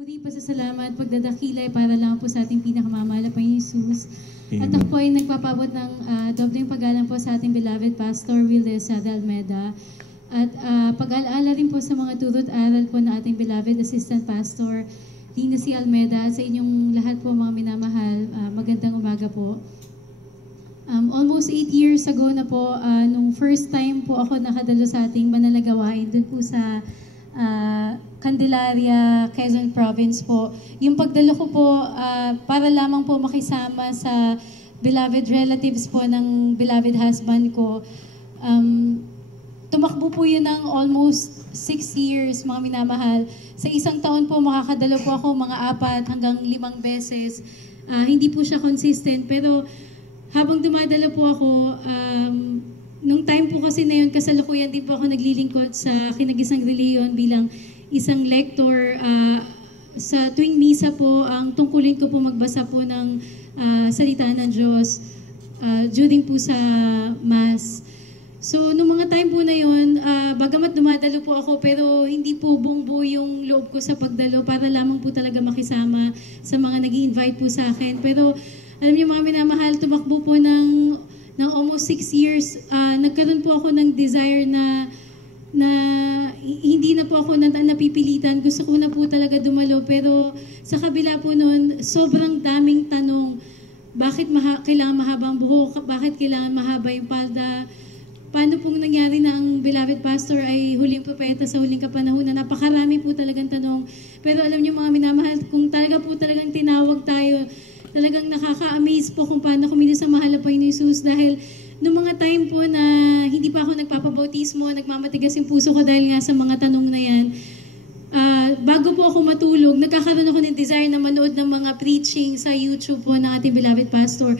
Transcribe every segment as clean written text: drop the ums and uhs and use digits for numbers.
Papuri, pasasalamat, pagdadakilay para lang po sa ating pinakamamahal na Panginoong Jesus. Amen. At ako po ay nagpapabot ng dobleng pag-alam po sa ating beloved Pastor Will de Sada Almeda. At pag-alaala rin po sa mga turot aral po na ating beloved Assistant Pastor Dina C. Almeda at sa inyong lahat po mga minamahal. Magandang umaga po. Almost 8 years ago na po, nung first time po ako nakadalo sa ating mananagawain dun po sa Candelaria, Quezon Province po. Yung pagdalo ko po, para lamang po makisama sa beloved relatives po ng beloved husband ko. Tumakbo po yun ng almost 6 years, mga minamahal. Sa isang taon po, makakadalo po ako mga 4 hanggang 5 beses. Hindi po siya consistent, pero habang dumadala po ako, nung time po kasi na yun, kasalukuyan din po ako naglilingkod sa Kinagisang Reliyon bilang isang lector. Sa tuwing misa po, ang tungkulin ko po magbasa po ng salita ng Diyos during po sa Mass. So, nung mga time po na yun, bagamat dumadalo po ako, pero hindi po buong-buo yung loob ko sa pagdalo para lamang po talaga makisama sa mga nag-i-invite po sa akin. Pero, alam niyo mga minamahal, tumakbo po ng almost 6 years, nagkaroon po ako ng desire na hindi na po ako napipilitan. Gusto ko na po talaga dumalo. Pero sa kabila po nun, sobrang daming tanong. Bakit kailangan mahabang buhok? Bakit kailangan mahaba yung palda? Paano pong nangyari na ang beloved pastor ay huling propeta sa huling kapanahunan? Napakarami po talagang tanong. Pero alam niyo mga minamahal, kung talagang tinawag tayo, talagang nakaka-amaze po kung paano kumilos ang mahal na Panginoon Jesus. Dahil noong mga time po na hindi pa ako nagpapabautismo, nagmamatigas yung puso ko dahil nga sa mga tanong na yan, bago po ako matulog, nagkakaroon ako ng desire na manood ng mga preaching sa YouTube po ng ating beloved pastor.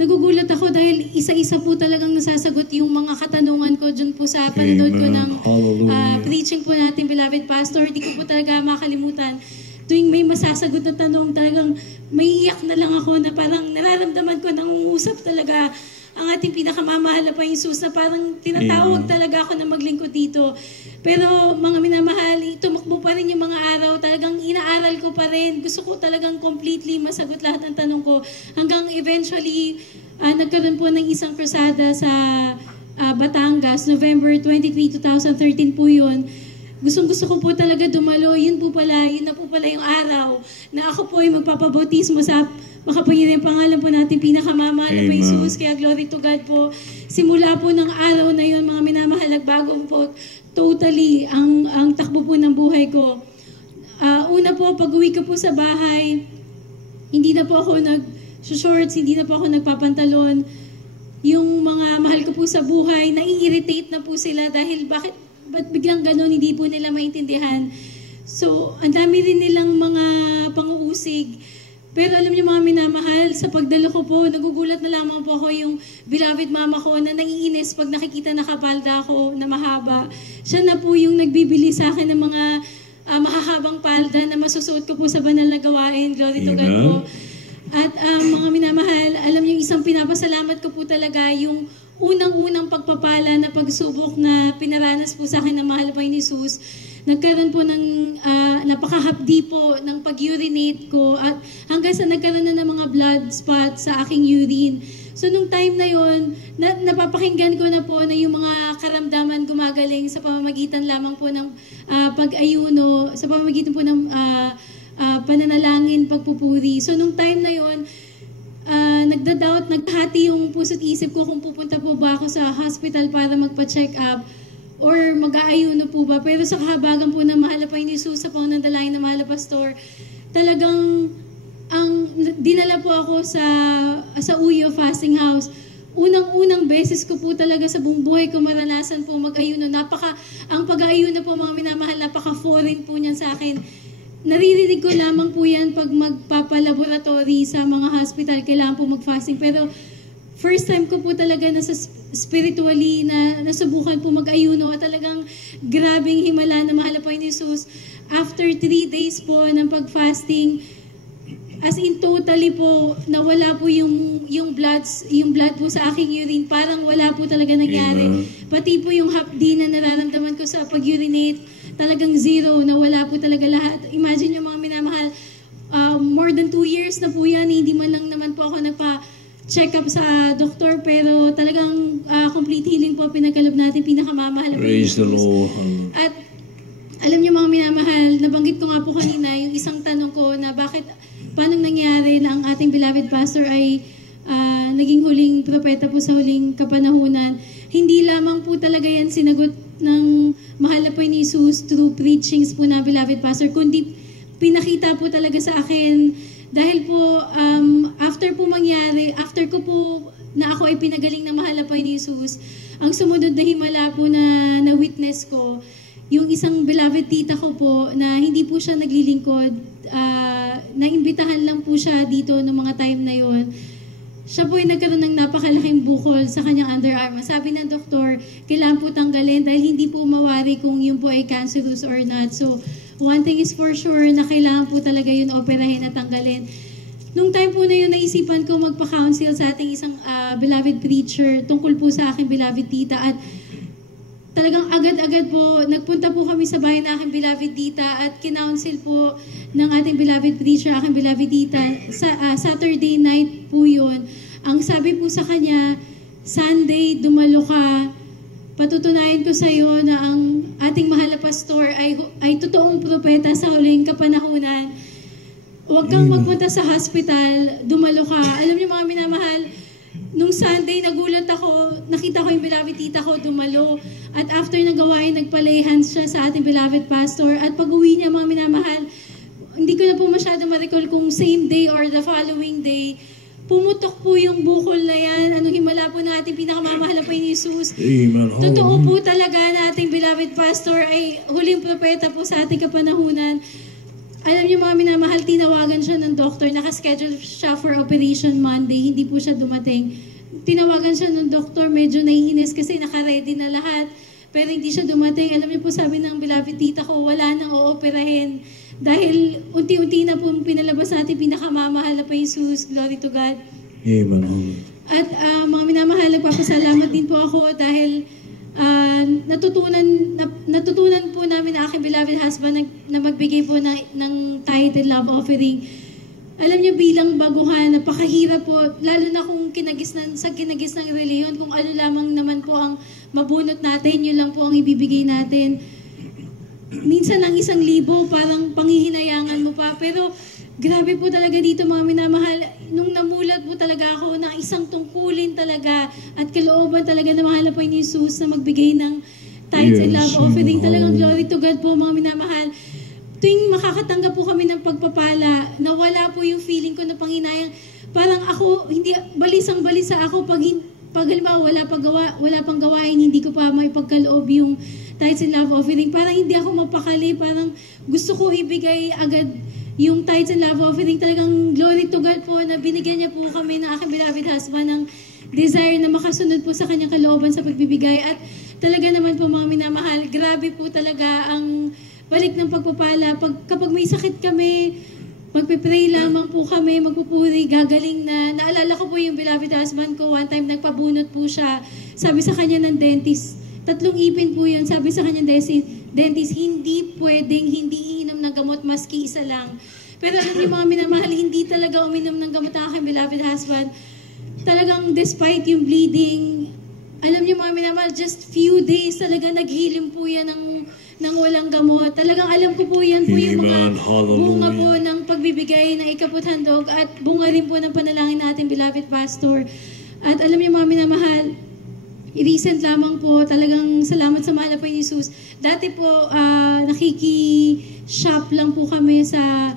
Nagugulat ako dahil isa-isa po talagang nasasagot yung mga katanungan ko dun po sa panonood ko ng preaching po natin beloved pastor. Hindi ko po talaga makalimutan. Tuwing may masasagot na tanong, talagang may iyak na lang ako na parang nararamdaman ko nangungusap talaga ang ating pinakamamahal na Panginoong Jesus na parang tinatawag talaga ako na maglingkod dito. Pero mga minamahal, tumakbo pa rin yung mga araw, talagang inaaral ko pa rin. Gusto ko talagang completely masagot lahat ng tanong ko hanggang eventually nagkaroon po ng isang krusada sa Batangas, November 23, 2013 po yun. Gustong-gusto ko po talaga dumalo. Yun na po pala yung araw na ako po ay magpapabautismo sa makapangyarihang pangalan po natin pinakamamahal na po Jesus. Kaya glory to God po. Simula po ng araw na yun, mga minamahal, nagbago po totally ang takbo po ng buhay ko. Una po, pag-uwi ko po sa bahay, hindi na po ako nag-shorts, hindi na po ako nagpapantalon. Yung mga mahal ko po sa buhay, nai-irritate na po sila dahil ba't biglang ganun, hindi po nila maintindihan. So, ang dami rin nilang mga pang-uusig. Pero alam niyo mga minamahal, sa pagdalo ko po, nagugulat na lamang po ako yung beloved mama ko na nangiinis pag nakikita nakapalda ako na mahaba. Siya na po yung nagbibili sa akin ng mga mahahabang palda na masusuot ko po sa banal na gawain. Glory to God po. At mga minamahal, alam niyo isang pinapasalamat ko po talaga yung unang-unang pagpapala na pagsubok na pinaranas po sa akin ng mahal pa ni Jesus. Nagkaroon po ng napakahapdi po ng pag-urinate ko at hanggang sa nagkaroon na ng mga blood spots sa aking urine. So nung time na yon, napapakinggan ko na po na yung mga karamdaman gumagaling sa pamamagitan lamang po ng pag-ayuno, sa pamamagitan po ng pananalangin, pagpupuri. So nung time na yon, nagda-doubt, naghati yung puso't isip ko kung pupunta po ba ako sa hospital para magpa-check up or mag-aayuno po ba. Pero sa kahabagan po ng mahal na Panginoon Jesus sa pananalangin ng mahal na pastor, talagang dinala po ako sa Uyo Fasting House. Unang-unang beses ko po talaga sa buong buhay ko maranasan po mag-ayuno. Ang pag-aayuno po mga minamahal, napaka-foreign po niyan sa akin. Naririnig ko lamang po yan pag magpapalaboratory sa mga hospital, kailangan po mag-fasting. Pero first time ko po talaga na spiritually na nasubukan po mag-ayuno at talagang grabing himala na mahal na Panginoon Jesus. After 3 days po ng pag-fasting, as in totally po, nawala po yung blood po sa aking urine. Parang wala po talaga nangyari. Pati po yung hapdi na nararamdaman ko sa pag-urinate, talagang zero, nawala po talaga lahat. Imagine yung mga minamahal years na po yan, hindi man lang naman po ako nagpa-check up sa doktor, pero talagang complete healing po pinagkaloob natin, pinakamamahal po. Praise the Lord. At alam niyo mga minamahal, nabanggit ko nga po kanina yung isang tanong ko na paano nangyari na ang ating beloved pastor ay naging huling propeta po sa huling kapanahunan. Hindi lamang po talaga yan sinagot ng mahal na po ni Jesus through preachings po na beloved pastor, kundi pinakita po talaga sa akin dahil po after ko po na ako ay pinagaling na mahal na po ni Jesus, ang sumunod na himala po na witness ko, yung isang beloved tita ko po na hindi po siya naglilingkod, naimbitahan lang po siya dito noong mga time na yon. Siya po ay nagkaroon ng napakalaking bukol sa kanyang underarm. Sabi ng doktor, kailangan po tanggalin dahil hindi po mawari kung yun po ay cancerous or not. So, one thing is for sure na kailangan po talaga yun operahin at tanggalin. Nung time po na yun, naisipan ko magpa-counsel sa ating isang beloved preacher tungkol po sa aking beloved tita. At talagang agad-agad po, nagpunta po kami sa bahay na aking beloved tita at kinounsel po ng ating beloved preacher, aking beloved tita. Saturday night po yun. Ang sabi po sa kanya, Sunday, dumalo ka. Patutunayan ko sa iyo na ang ating mahal na pastor ay totoong propeta sa huling kapanahunan. Huwag kang magpunta sa hospital, dumalo ka. Alam niyo mga minamahal, nung Sunday, nagulat ako, nakita ko yung beloved tita ko dumalo. At after ng gawain, nagpa-lay hands siya sa ating beloved pastor. At pag-uwi niya mga minamahal, hindi ko na po masyadong ma-recall kung same day or the following day, pumutok po yung bukol na yan. Anong himala po ng ating pinakamamahal na po ni Jesus. Amen. Totoo po talaga na ating beloved pastor ay huling propeta po sa ating kapanahunan. Alam niyo mga minamahal, tinawagan siya ng doktor. Nakaschedule siya for operation Monday. Hindi po siya dumating. Tinawagan siya ng doktor. Medyo naiinis kasi naka-ready na lahat. Pero hindi siya dumating. Alam niyo po sabi ng beloved tita ko, wala nang ooperahin. Dahil unti-unti na po pinalabas natin pinakamamahal na po Jesus. Glory to God. Amen. At mga minamahal, nagpapasalamat din po ako dahil natutunan po namin na aking beloved husband na magbigay po ng tithe and love offering. Alam niyo bilang baguhan, napakahirap po, lalo na kung kinagis ng reliyon, kung ano lamang naman po ang mabunot natin, yun lang po ang ibibigay natin. Minsan ang 1,000 parang panghihinayangan mo pa. Pero grabe po talaga dito mga minamahal. Nung namulat po talaga ako ng isang tungkulin talaga at kalooban talaga na mahal na po ni Jesus na magbigay ng tithes and love offering. Talagang glory to God po mga minamahal. Tuwing makakatanggap po kami ng pagpapala, nawala po yung feeling ko na panghinayang. Parang ako, hindi balisang-balisa ako pag halimbawa wala pang gawain, hindi ko pa may pagkaloob yung tithes and love offering. Parang hindi ako mapakali. Parang gusto ko ibigay agad yung tithes and love offering. Talagang glory to God po na binigyan niya po kami ng aking beloved husband ng desire na makasunod po sa kanyang kalooban sa pagbibigay. At talaga naman po mga minamahal, grabe po talaga ang balik ng pagpapala. Kapag may sakit kami, magpipray lamang po kami, magpupuri, gagaling na. Naalala ko po yung beloved husband ko, one time nagpabunot po siya. Sabi sa kanya ng dentist, 3 ipin po yun. Sabi sa kanya dentist, hindi pwedeng hindi iinom ng gamot maski isa lang. Pero alam niyo mga minamahal, hindi talaga uminom ng gamot ang aking beloved husband. Talagang despite yung bleeding, alam niyo mga minamahal, just few days talaga naghilim po yan ng walang gamot. Talagang alam ko po yan po yung mga bunga po ng pagbibigay na ikaputhandog at bunga rin po ng panalangin natin beloved pastor. At alam niyo mga minamahal, recent lamang po, talagang salamat sa mahal na po ni Jesus. Dati po, nakiki-shop lang po kami sa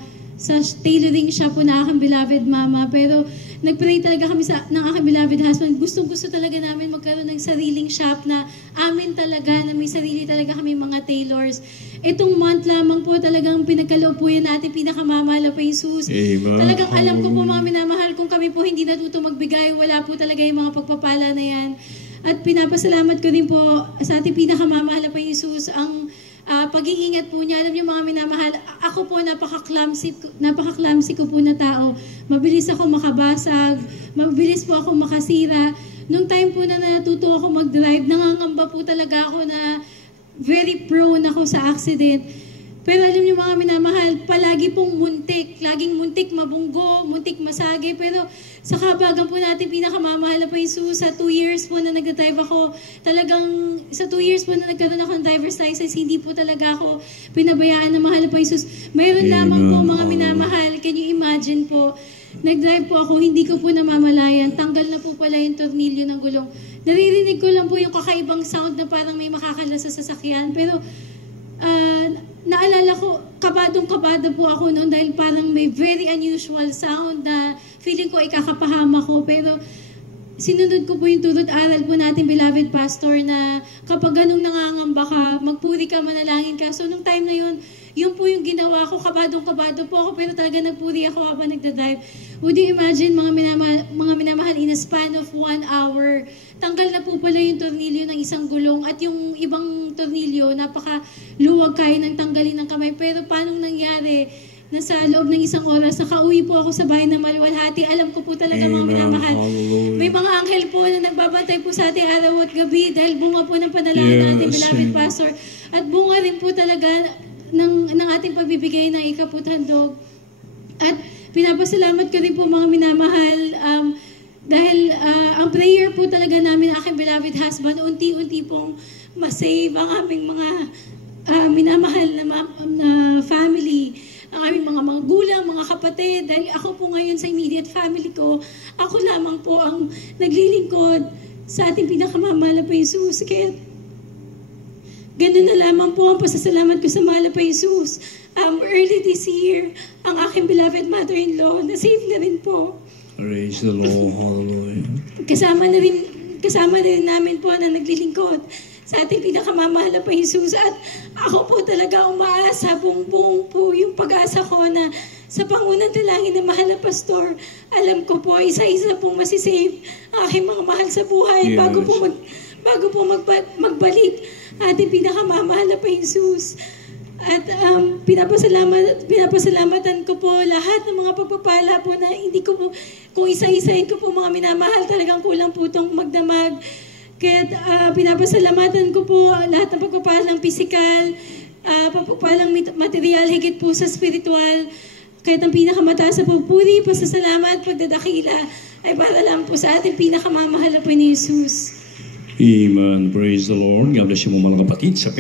tailoring shop po na aking beloved mama. Pero nagpray talaga kami ng aking beloved husband. Gustong-gusto talaga namin magkaroon ng sariling shop na amin talaga, na may sarili talaga kami mga tailors. Itong month lamang po talagang pinagkaloob po yan natin, pinakamamahal na po Jesus. Amen. Talagang alam ko po mga minamahal, kung kami po hindi natuto magbigay, wala po talaga yung mga pagpapala na yan. At pinapasalamat ko din po sa ating pinakamamahal na po Jesus ang pag-iingat po niya. Alam niyo mga minamahal, ako po napaka-clumsy ko po na tao. Mabilis ako makabasag, mabilis po ako makasira. Nung time po na natuto ako mag-drive, nangangamba po talaga ako na very prone ako sa accident. Pero alam niyo mga minamahal, palagi pong muntik. Laging muntik mabunggo, muntik masagi. Pero sa kabagan po natin, pinakamamahal na po Jesus. Sa 2 years po na nag-drive ako, talagang sa 2 years po na nagkaroon ako ng driver's license, hindi po talaga ako pinabayaan na mahal po Jesus. Mayroon lamang po mga minamahal. Can you imagine po? Nag-drive po ako, hindi ko po namamalayan. Tanggal na po pala yung tornilyo ng gulong. Naririnig ko lang po yung kakaibang sound na parang may makakala sa sasakyan. Pero naalala ko, kabadong-kabada po ako noon dahil parang may very unusual sound na feeling ko ikakapahama ko. Pero sinunod ko po yung turot aral po natin, beloved pastor, na kapag ganung nangangamba ka, magpuri ka, manalangin ka. So nung time na yun po yung ginawa ko, kabadong-kabado po ako, pero talaga nagpuri ako habang nagdadrive. Would you imagine, mga minamahal, in a span of 1 hour, tanggal na po pala yung tornilyo ng isang gulong at yung ibang tornilyo, napaka-luwag kaya ng tanggalin ng kamay. Pero paano nangyari na sa loob ng isang oras, nakauwi po ako sa bahay ng maluwalhati. Alam ko po talaga mga minamahal. May mga anghel po na nagbabantay po sa ating araw at gabi dahil bunga po ng panalangin natin, beloved pastor. At bunga rin po talaga ng ating pagbibigay ng ikaputhandog. At pinapasalamat ko rin po mga minamahal dahil ang prayer po talaga namin, aking beloved husband, unti-unti pong masave ang aming mga minamahal na family, ang aming mga magulang, mga kapatid. Dahil ako po ngayon sa immediate family ko, ako lamang po ang naglilingkod sa ating pinakamamahal na Jesus. Kaya ganun na lamang po ang pasasalamat ko sa mahal na Jesus. Early this year, ang aking beloved mother-in-law, na-save na rin po. Praise the Lord. Hallelujah. Kasama na rin namin po na naglilingkod sa ating pinakamamahal na Jesus. At ako po talaga umaasa, buong po yung pag-asa ko na sa pangunang dalangin ng mahal na pastor, alam ko po, isa-isa pong masisave ang aking mga mahal sa buhay. Yes. Bago po magbalik ating pinakamamahal na Jesus. At pinapasalamatan ko po lahat ng mga pagpapala po na hindi ko po, kung isa-isahin ko po mga minamahal, talagang kulang po itong magdamag. Kaya pinapasalamatan ko po lahat ng pagpapalang pisikal, pagpapalang material, higit po sa spiritual. Kahit ang pinakamataas sa pupuri, pasasalamat, pagdadakila, ay para lang po sa ating pinakamamahal na po ni Jesus. Amen. Praise the Lord. God bless you mga kapatid sa